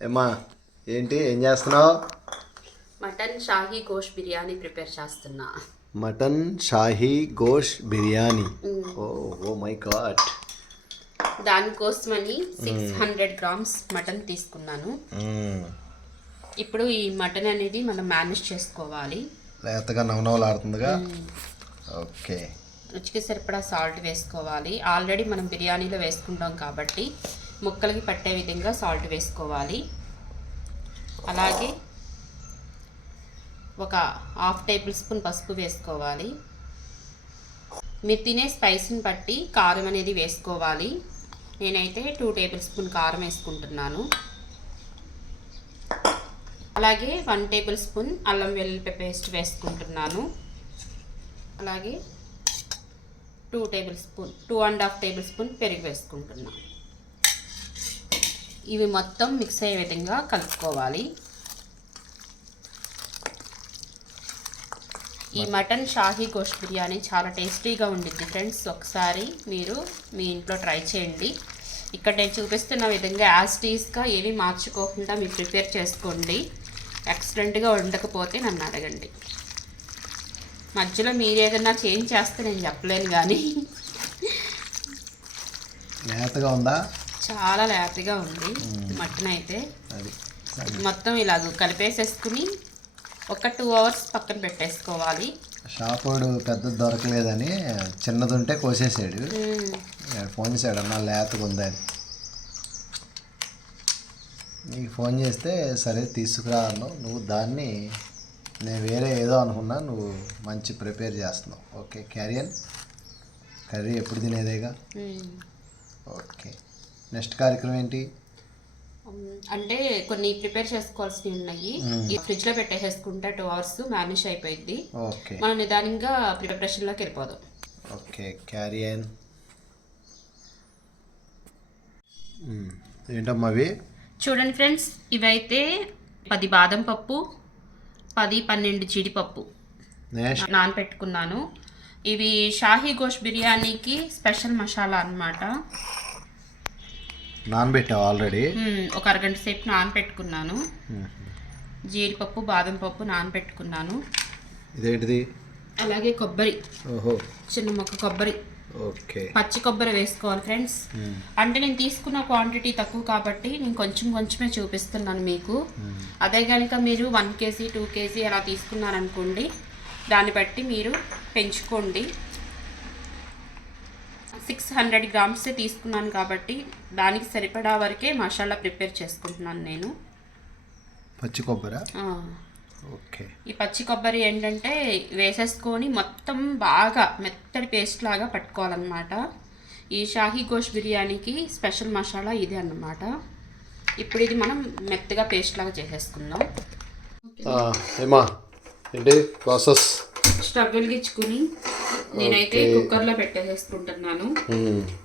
ఏమ్మా ఏంటి ఏం చేస్తున్నావు? మటన్ షాహీ గోష్ బిర్యానీ ప్రిపేర్ చేస్తున్నా. Mutton shahi gosht biryani. Oh oh my God. దానికోసమని 600 గ్రామ్స్ మటన్ తీసుకున్నాను. ఇప్పుడు ఈ మటన్ అనేది మనం మేనేజ్ చేసుకోవాలి. లేతగా నవనవలాడుతుందిగా. ఓకే. రుచికి సరిపడా సాల్ట్ వేసుకోవాలి. ఆల్రెడీ మనం బిర్యానీలో వేసుకుంటాం కాబట్టి ముక్కలకి పట్టే విధంగా సాల్ట్ వేసుకోవాలి. అలాగే ఒక హాఫ్ టేబుల్ స్పూన్ పసుపు వేసుకోవాలి. మీరు తినే స్పైస్ని బట్టి కారం అనేది వేసుకోవాలి. నేనైతే 2 టేబుల్ స్పూన్ కారం వేసుకుంటున్నాను. అలాగే 1 టేబుల్ స్పూన్ అల్లం వెల్లుల్లి పేస్ట్ వేసుకుంటున్నాను. అలాగే 2.5 టేబుల్ స్పూన్ పెరుగు వేసుకుంటున్నాను. ఇవి మొత్తం మిక్స్ అయ్యే విధంగా కలుపుకోవాలి. ఈ మటన్ షాహీ గోష్ బిర్యానీ చాలా టేస్టీగా ఉండిద్ది ఫ్రెండ్స్. ఒకసారి మీరు మీ ఇంట్లో ట్రై చేయండి. ఇక్కడ నేను చూపిస్తున్న విధంగా యాజ్ టీస్గా ఏమీ మార్చుకోకుండా మీరు ప్రిపేర్ చేసుకోండి. ఎక్సలెంట్గా ఉండకపోతే నన్ను అడగండి. మధ్యలో మీరు ఏదైనా చేంజ్ చేస్తే నేను చెప్పలేను, కానీ లేతగా ఉందా? చాలా లేతగా ఉంది మటన్ అయితే. మొత్తం ఇలాగ కలిపేసేసుకుని ఒక 2 అవర్స్ పక్కన పెట్టేసుకోవాలి. షాపోడు పెద్దది దొరకలేదని చిన్నది ఉంటే కోసేసాడు. ఫోన్ చేశాడు, అన్న లేతగా ఉందని. నీకు ఫోన్ చేస్తే సరే తీసుకురా అన్నావు. నువ్వు దాన్ని నేను వేరే ఏదో అనుకున్నా, నువ్వు మంచి ప్రిపేర్ చేస్తున్నావు. ఓకే, క్యారియన్. కర్రీ ఎప్పుడు తినేదేగా. ఓకే, నెక్స్ట్ కార్యక్రమం ఏంటి? అంటే కొన్ని ప్రిపేర్ చేసుకోవాల్సినవి ఉన్నాయి. ఈ ఫ్రిడ్జ్లో పెట్టేసుకుంటే 2 అవర్స్ మ్యారినేట్ అయిపోయింది. ఓకే, మనం నిదానంగా ప్రిపరేషన్లోకి వెళ్ళిపోదాం. ఓకే, క్యారియన్. ఏంటమ్మా అవి? చూడండి ఫ్రెండ్స్, ఇవైతే 10 బాదం పప్పు, 10-12 జీడిపప్పు నానపెట్టుకున్నాను. ఇవి షాహీ గోష్ బిర్యానీకి స్పెషల్ మసాలా అన్నమాట. నానబెట్టావు ఆల్రెడీ? ఒక అరగంట సేపు నానపెట్టుకున్నాను. జీడిపప్పు, బాదం పప్పు నానపెట్టుకున్నాను. ఇదేంటిది? అలాగే కొబ్బరి. ఓహో, చిన్న మొక్క కొబ్బరి. ఓకే, పచ్చి కొబ్బరి వేసుకోవాలి ఫ్రెండ్స్. అంటే నేను తీసుకున్న క్వాంటిటీ తక్కువ కాబట్టి నేను కొంచెమే చూపిస్తున్నాను మీకు. అదే కనుక మీరు 1 కేజీ 2 కేజీ అలా తీసుకున్నారనుకోండి, దాన్ని బట్టి మీరు పెంచుకోండి. 600 గ్రామ్సే తీసుకున్నాను కాబట్టి దానికి సరిపడా వరకే మసాలా ప్రిపేర్ చేసుకుంటున్నాను నేను. పచ్చి కొబ్బరి. ఓకే. ఈ పచ్చి కొబ్బరి ఏంటంటే వేసేసుకొని మొత్తం బాగా మెత్తడి పేస్ట్ లాగా పట్టుకోవాలన్నమాట. ఈ షాహీ గోష్ బిర్యానీకి స్పెషల్ మసాలా ఇది అన్నమాట. ఇప్పుడు ఇది మనం మెత్తగా పేస్ట్ లాగా చేసేసుకుందాం. ఏమా ఏంటి ప్రాసెస్? స్టవ్ వెలిగించుకుని నేనైతే కుక్కర్లో పెట్టేసుకుంటున్నాను.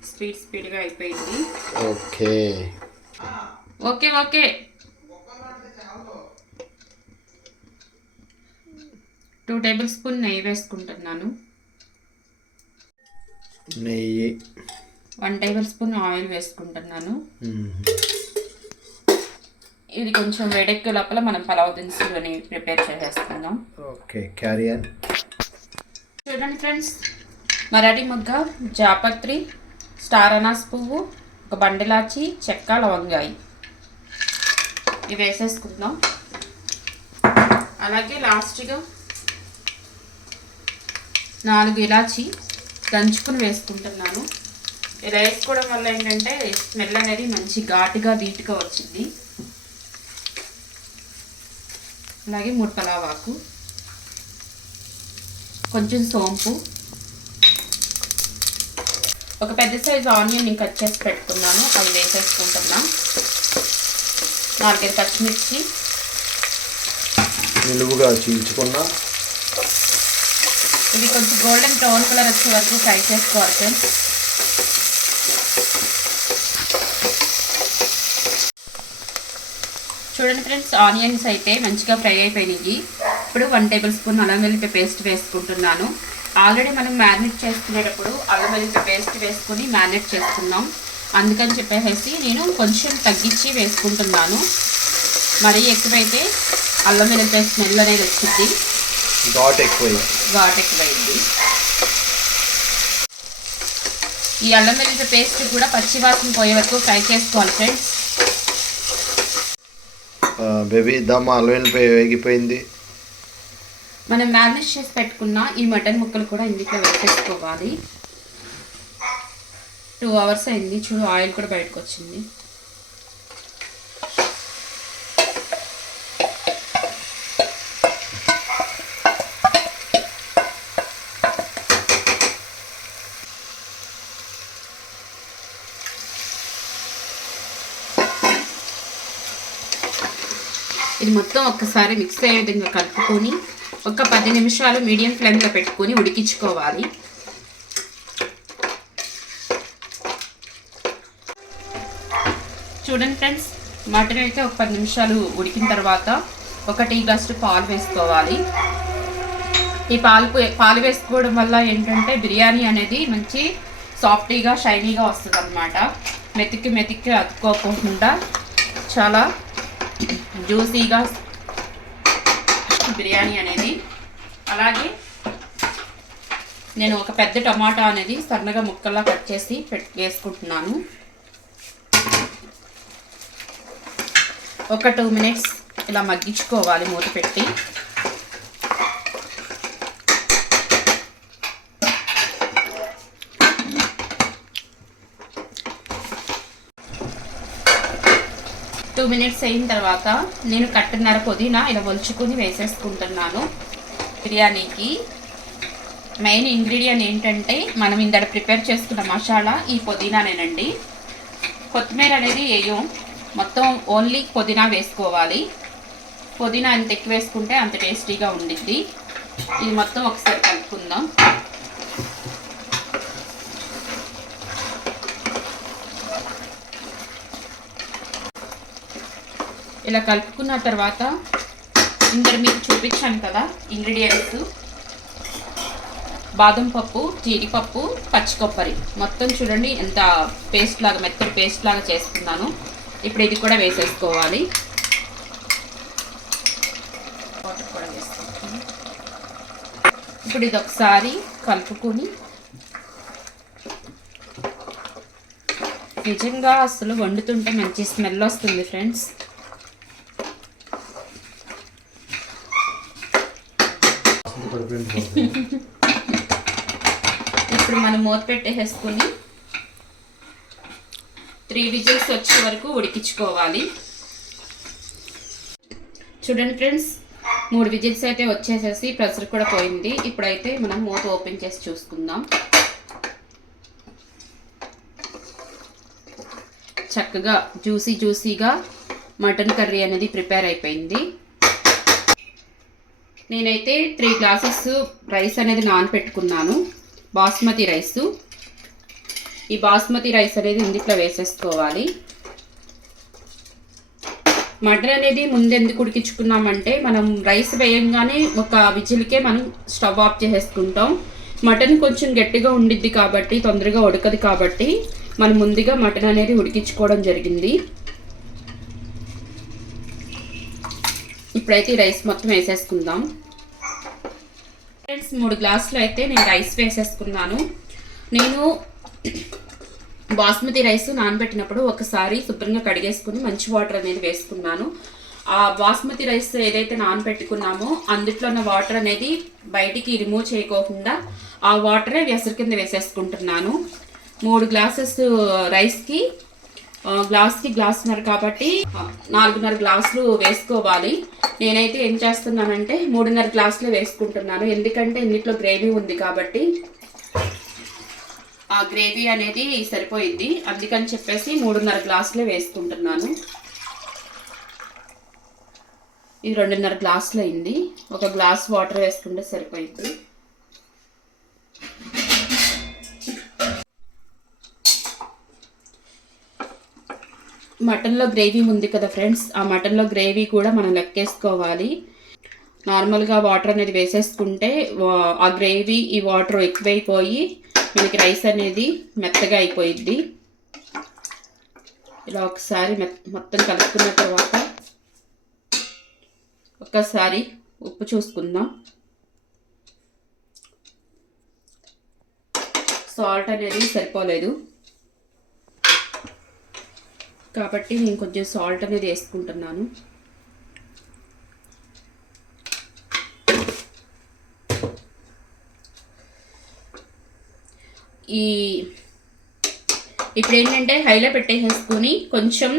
స్పీడ్గా అయిపోయింది. Okay okay okay 2 table spoon నెయ్యి వేసుకుంటున్నాను. నెయ్యి. 1 టేబుల్ స్పూన్ ఆయిల్ వేసుకుంటున్నాను. ఇది కొంచెం వేడెక్కే లోపల మనం పలావ్ దినుసులని ప్రిపేర్ చేసేసుకుందాం. ఓకే, క్యారియన్. చూడండి ఫ్రెండ్స్, మరాఠీ మొగ్గ, జాపత్రి, స్టార్ అనాస్ పువ్వు, ఒక బండిలాచి, చెక్క, లవంగాయి ఇవి వేసేసుకుందాం. అలాగే లాస్ట్గా 4 ఇలాచి దంచుకుని వేసుకుంటున్నాను. ఇలా వేసుకోవడం వల్ల ఏంటంటే స్మెల్ అనేది మంచి ఘాటుగా నీట్గా వచ్చింది. అలాగే 3 పలావాకు, కొంచెం సోంపు, ఒక పెద్ద సైజు ఆనియన్ నేను కట్ చేసి పెట్టుకున్నాను, అవి వేసేసుకుంటున్నా. 4 పచ్చిమిర్చి నిలువుగా చీల్చుకున్నా. ఇది కొంచెం గోల్డెన్ బ్రౌన్ కలర్ వచ్చే వరకు ఫ్రై చేసుకోవాలి ఫ్రెండ్స్. చూడండి ఫ్రెండ్స్, ఆనియన్స్ అయితే మంచిగా ఫ్రై అయిపోయినాయి. ఇప్పుడు 1 టేబుల్ స్పూన్ అల్లం వెల్లుల్లి పేస్ట్ వేసుకుంటున్నాను. ఆల్రెడీ మనం మ్యారినేట్ చేసుకునేటప్పుడు అల్లం వెల్లుల్లి పేస్ట్ వేసుకొని మ్యారినేట్ చేసుకున్నాం. అందుకని చెప్పేసి నేను కొంచెం తగ్గించి వేసుకుంటున్నాను. మరీ ఎక్కువైతే అల్లం వెల్లుల్లి స్మెల్ అనేది వచ్చింది, ఘాట్ ఎక్కువైంది. ఈ అల్లం వెల్లుల్లి పేస్ట్ కూడా పచ్చివాసన పోయే వరకు ఫ్రై చేసుకోవాలి ఫ్రెండ్స్. బేబీ ఇద్దామా? అల్లం వెల్లుల్లి వేగిపోయింది. మనం మ్యారినేట్ చేసి పెట్టుకున్న ఈ మటన్ ముక్కలు కూడా ఇందులో వేసేసుకోవాలి. 2 hours అయింది. చూడు, ఆయిల్ కూడా బయటకు వచ్చింది. ఇది మొత్తం ఒక్కసారి మిక్స్ అయ్యే విధంగా కలుపుకొని ఒక 10 నిమిషాలు మీడియం ఫ్లేమ్లో పెట్టుకొని ఉడికించుకోవాలి. చూడండి ఫ్రెండ్స్, మటన్ అయితే ఒక 10 నిమిషాలు ఉడికిన తర్వాత ఒక టీ గ్లాస్ పాలు వేసుకోవాలి. ఈ పాలు వేసుకోవడం వల్ల ఏంటంటే బిర్యానీ అనేది మంచి సాఫ్టీగా షైనీగా వస్తుంది అన్నమాట. మెతికి అతుక్కోకుండా చాలా జ్యూసీగా బిర్యానీ అనేది. అలాగే నేను ఒక పెద్ద టమాటా అనేది సన్నగా ముక్కల్లా కట్ చేసి వేసుకుంటున్నాను. ఒక 2 minutes ఇలా మగ్గించుకోవాలి మూత పెట్టి. టూ మినిట్స్ అయిన తర్వాత నేను కట్టున్నర పుదీనా ఇలా ఒలుచుకొని వేసేసుకుంటున్నాను. బిర్యానీకి మెయిన్ ఇంగ్రీడియంట్ ఏంటంటే మనం ఇందడ ప్రిపేర్ చేసుకున్న మసాలా ఈ పుదీనానేనండి. కొత్తిమీర అనేది వేయం, మొత్తం ఓన్లీ పుదీనా వేసుకోవాలి. పుదీనా ఎంత ఎక్కువ వేసుకుంటే అంత టేస్టీగా ఉండిద్ది. ఇది మొత్తం ఒకసారి కలుపుకుందాం. ఇలా కలుపుకున్న తర్వాత ఇందులో మీకు చూపించాను కదా ఇంగ్రీడియంట్స్, బాదం పప్పు, జీడిపప్పు, పచ్చి కొబ్బరి మొత్తం చూడండి ఎంత పేస్ట్ లాగా, మెత్తటి పేస్ట్ లాగా చేసుకున్నాను. ఇప్పుడు ఇది కూడా వేసేసుకోవాలి. వాటర్ కూడా వేసుకుంటాను. ఇప్పుడు ఇది ఒకసారి కలుపుకొని, నిజంగా అసలు వండుతుంటే మంచి స్మెల్ వస్తుంది ఫ్రెండ్స్. ఇప్పుడు మనం మూత పెట్టేసుకొని 3 విజిల్స్ వచ్చే వరకు ఉడికించుకోవాలి. చూడండి ఫ్రెండ్స్, 3 విజిల్స్ అయితే వచ్చేసేసి ప్రెషర్ కూడా పోయింది. ఇప్పుడైతే మనం మూత ఓపెన్ చేసి చూసుకుందాం. చక్కగా జ్యూసీగా మటన్ కర్రీ అనేది ప్రిపేర్ అయిపోయింది. నేనైతే 3 గ్లాసెస్ రైస్ అనేది నానబెట్టుకున్నాను, బాస్మతి రైసు. ఈ బాస్మతి రైస్ అనేది ఇందులో వేసేసుకోవాలి. మటన్ అనేది ముందు ఎందుకు ఉడికించుకున్నామంటే మనం రైస్ వేయంగానే ఒక విజిల్కే మనం స్టవ్ ఆఫ్ చేసేసుకుంటాం. మటన్ కొంచెం గట్టిగా ఉండిద్ది కాబట్టి, తొందరగా ఉడకదు కాబట్టి మనం ముందుగా మటన్ అనేది ఉడికించుకోవడం జరిగింది. ఇప్పుడైతే ఈ రైస్ మొత్తం వేసేసుకుందాం. ఫ్రెండ్స్, 3 గ్లాసులు అయితే నేను రైస్ వేసేసుకున్నాను. నేను బాస్మతి రైస్ నానబెట్టినప్పుడు ఒకసారి శుభ్రంగా కడిగేసుకుని మంచి వాటర్ అనేది వేసుకున్నాను. ఆ బాస్మతి రైస్ ఏదైతే నానబెట్టుకున్నామో అందులో ఉన్న వాటర్ అనేది బయటికి రిమూవ్ చేయకోకుండా ఆ వాటరే ఎసరు కింద వేసేసుకుంటున్నాను. 3 గ్లాసెస్ రైస్కి గ్లాస్కి గ్లాసున్నర కాబట్టి 4.5 గ్లాసులు వేసుకోవాలి. నేనైతే ఏం చేస్తున్నానంటే 3.5 గ్లాసులు వేసుకుంటున్నాను. ఎందుకంటే ఇందులో గ్రేవీ ఉంది కాబట్టి ఆ గ్రేవీ అనేది సరిపోయింది. అందుకని చెప్పేసి 3.5 గ్లాసులే వేసుకుంటున్నాను. ఇది 2.5 గ్లాసులు అయింది. 1 గ్లాస్ వాటర్ వేసుకుంటే సరిపోయింది. మటన్లో గ్రేవీ ఉంది కదా ఫ్రెండ్స్, ఆ మటన్లో గ్రేవీ కూడా మనం లెక్కేసుకోవాలి. నార్మల్గా వాటర్ అనేది వేసేసుకుంటే ఆ గ్రేవీ ఈ వాటర్ ఎక్కువైపోయి మనకి రైస్ అనేది మెత్తగా అయిపోయిద్ది. ఇలా ఒకసారి మొత్తం కలుపుకున్న తర్వాత ఒక్కసారి ఉప్పు చూసుకుందాం. సాల్ట్ అనేది సరిపోలేదు కాబట్టి నేను కొంచెం సాల్ట్ అనేది వేసుకుంటున్నాను. ఇప్పుడు ఏంటంటే హైలో పెట్టేసుకొని కొంచెం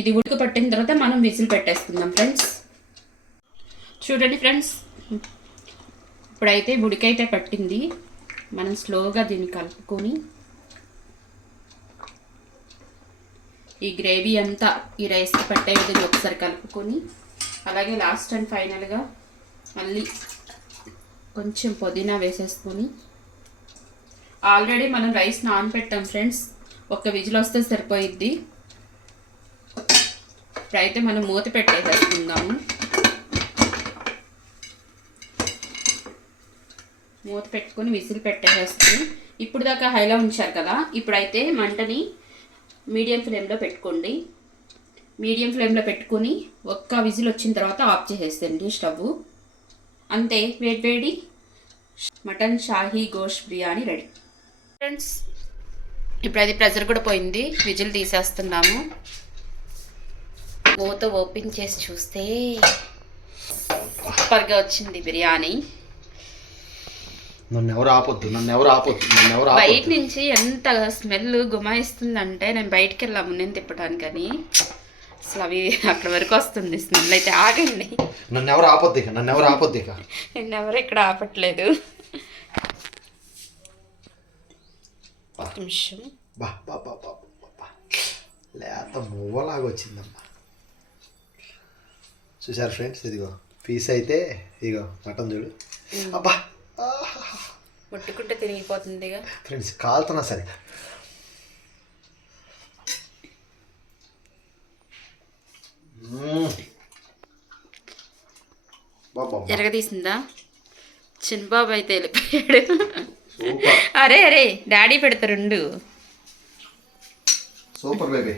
ఇది ఉడక పట్టిన తర్వాత మనం విజిల్ పెట్టేసుకుందాం ఫ్రెండ్స్. చూడండి ఫ్రెండ్స్, ఇప్పుడైతే ఉడికైతే పట్టింది. మనం స్లోగా దీన్ని కలుపుకొని ఈ గ్రేవీ అంతా ఈ రైస్కి పట్టే విధంగా ఒకసారి కలుపుకొని, అలాగే లాస్ట్ అండ్ ఫైనల్గా మళ్ళీ కొంచెం పుదీనా వేసేసుకొని, ఆల్రెడీ మనం రైస్ నానబెట్టాం ఫ్రెండ్స్, ఒక్క విజిల్ వస్తే సరిపోయిద్ది. ఇప్పుడైతే మనం మూత పెట్టేసేసుకుందాము. మూత పెట్టుకొని విజిల్ పెట్టేసేసుకుని, ఇప్పుడు దాకా హైలో ఉంచారు కదా, ఇప్పుడైతే మంటని మీడియం ఫ్లేమ్లో పెట్టుకోండి. మీడియం ఫ్లేమ్లో పెట్టుకొని ఒక్క విజిల్ వచ్చిన తర్వాత ఆఫ్ చేసేసేయండి స్టవ్. అంతే, వేడి mutton shahi gosht biryani ready friends. ఇప్పుడు అది ప్రెజర్ కూడా పోయింది, విజిల్ తీసేస్తున్నాము. మూత ఓపెన్ చేసి చూస్తే సూపర్గా వచ్చింది బిర్యానీ. నన్ను ఎవరు ఆపొద్దు. బయట నుంచి ఎంత స్మెల్ గుమాయిస్తుందంటే నేను బయటికి వెళ్ళాము నేను తిప్పడానికి, అని అసలు అవి అక్కడ వరకు వస్తుంది స్మెల్. అయితే ఆగండి, నన్ను ఎవరు ఆపొద్దు. నిన్నెవరు ఇక్కడ ఆపట్లేదు. నిమిషం. లేత మువ్వలాగా వచ్చిందమ్మా. చూసారు ఫ్రెండ్స్, ఇదిగో పీస్ అయితే ఇదిగో మటన్ చూడు. అబ్బా, ముట్టుకుంటే తిరిగిపోతుందిగా ఫ్రెండ్స్, కాలుతున్నా సరే. ఎరగదీసిందా? చిన్నబాబు అయితే వెళ్ళిపోయాడు. అరే డాడీ పెడతారుండు. Super baby.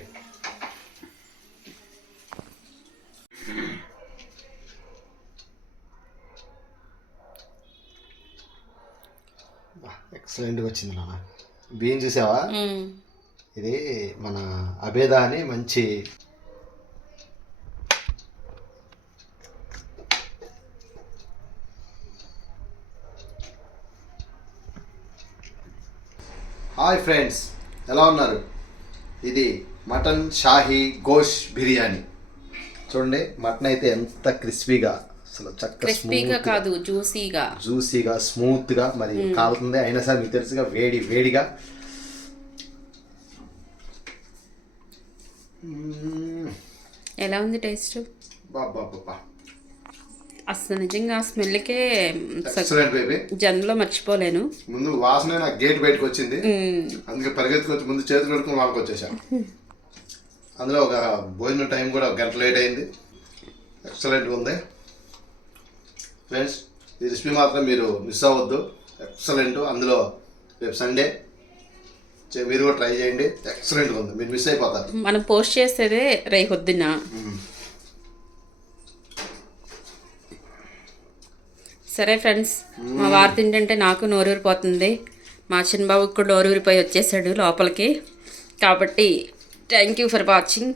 ఎక్సలెంట్గా వచ్చింది నాన్న. బియ్యం చూసావా? ఇది మన అబేదా అని మంచి హాయ్ ఫ్రెండ్స్, ఎలా ఉన్నారు? ఇది మటన్ షాహీ గోష్ బిర్యానీ. చూడండి, మటన్ అయితే ఎంత క్రిస్పీగా, అసలు క్రిస్పీగా కాదు, జ్యూసీగా స్మూత్గా మరి కాలుతుంది. అయినా సరే మీకు తెలుసుగా వేడిగా. ఎలా ఉంది టేస్ట్? బాబా, అసలు నిజంగా స్మెల్కే ఎక్సలెంట్ బేబీ. జన్మలో మర్చిపోలేను. ముందు వాసన నాకు గేట్ బయటకు వచ్చింది, అందుకే పరిగెత్తుకొచ్చి ముందు చేతులు కడుక్కుని వాళ్ళకి వచ్చేసాను. అందులో ఒక భోజనం టైం కూడా ఒక గంట లేట్ అయింది. ఎక్సలెంట్గా ఉంది ఫ్రెండ్స్. ఈ రెసిపీ మాత్రం మీరు మిస్ అవ్వద్దు, ఎక్సలెంట్. అందులో రేపు సండే మీరు కూడా ట్రై చేయండి, ఎక్సలెంట్గా ఉంది. మీరు మిస్ అయిపోతారు. మనం పోస్ట్ చేసేదే రేపు పొద్దున్న. సరే ఫ్రెండ్స్, మా వారు తింటుంటే నాకు నోరూరిపోతుంది, మా చిన్నబాబుకి కూడా నోరూరిపోయి వచ్చేసాడు లోపలికి. కాబట్టి థ్యాంక్ యూ ఫర్ వాచింగ్.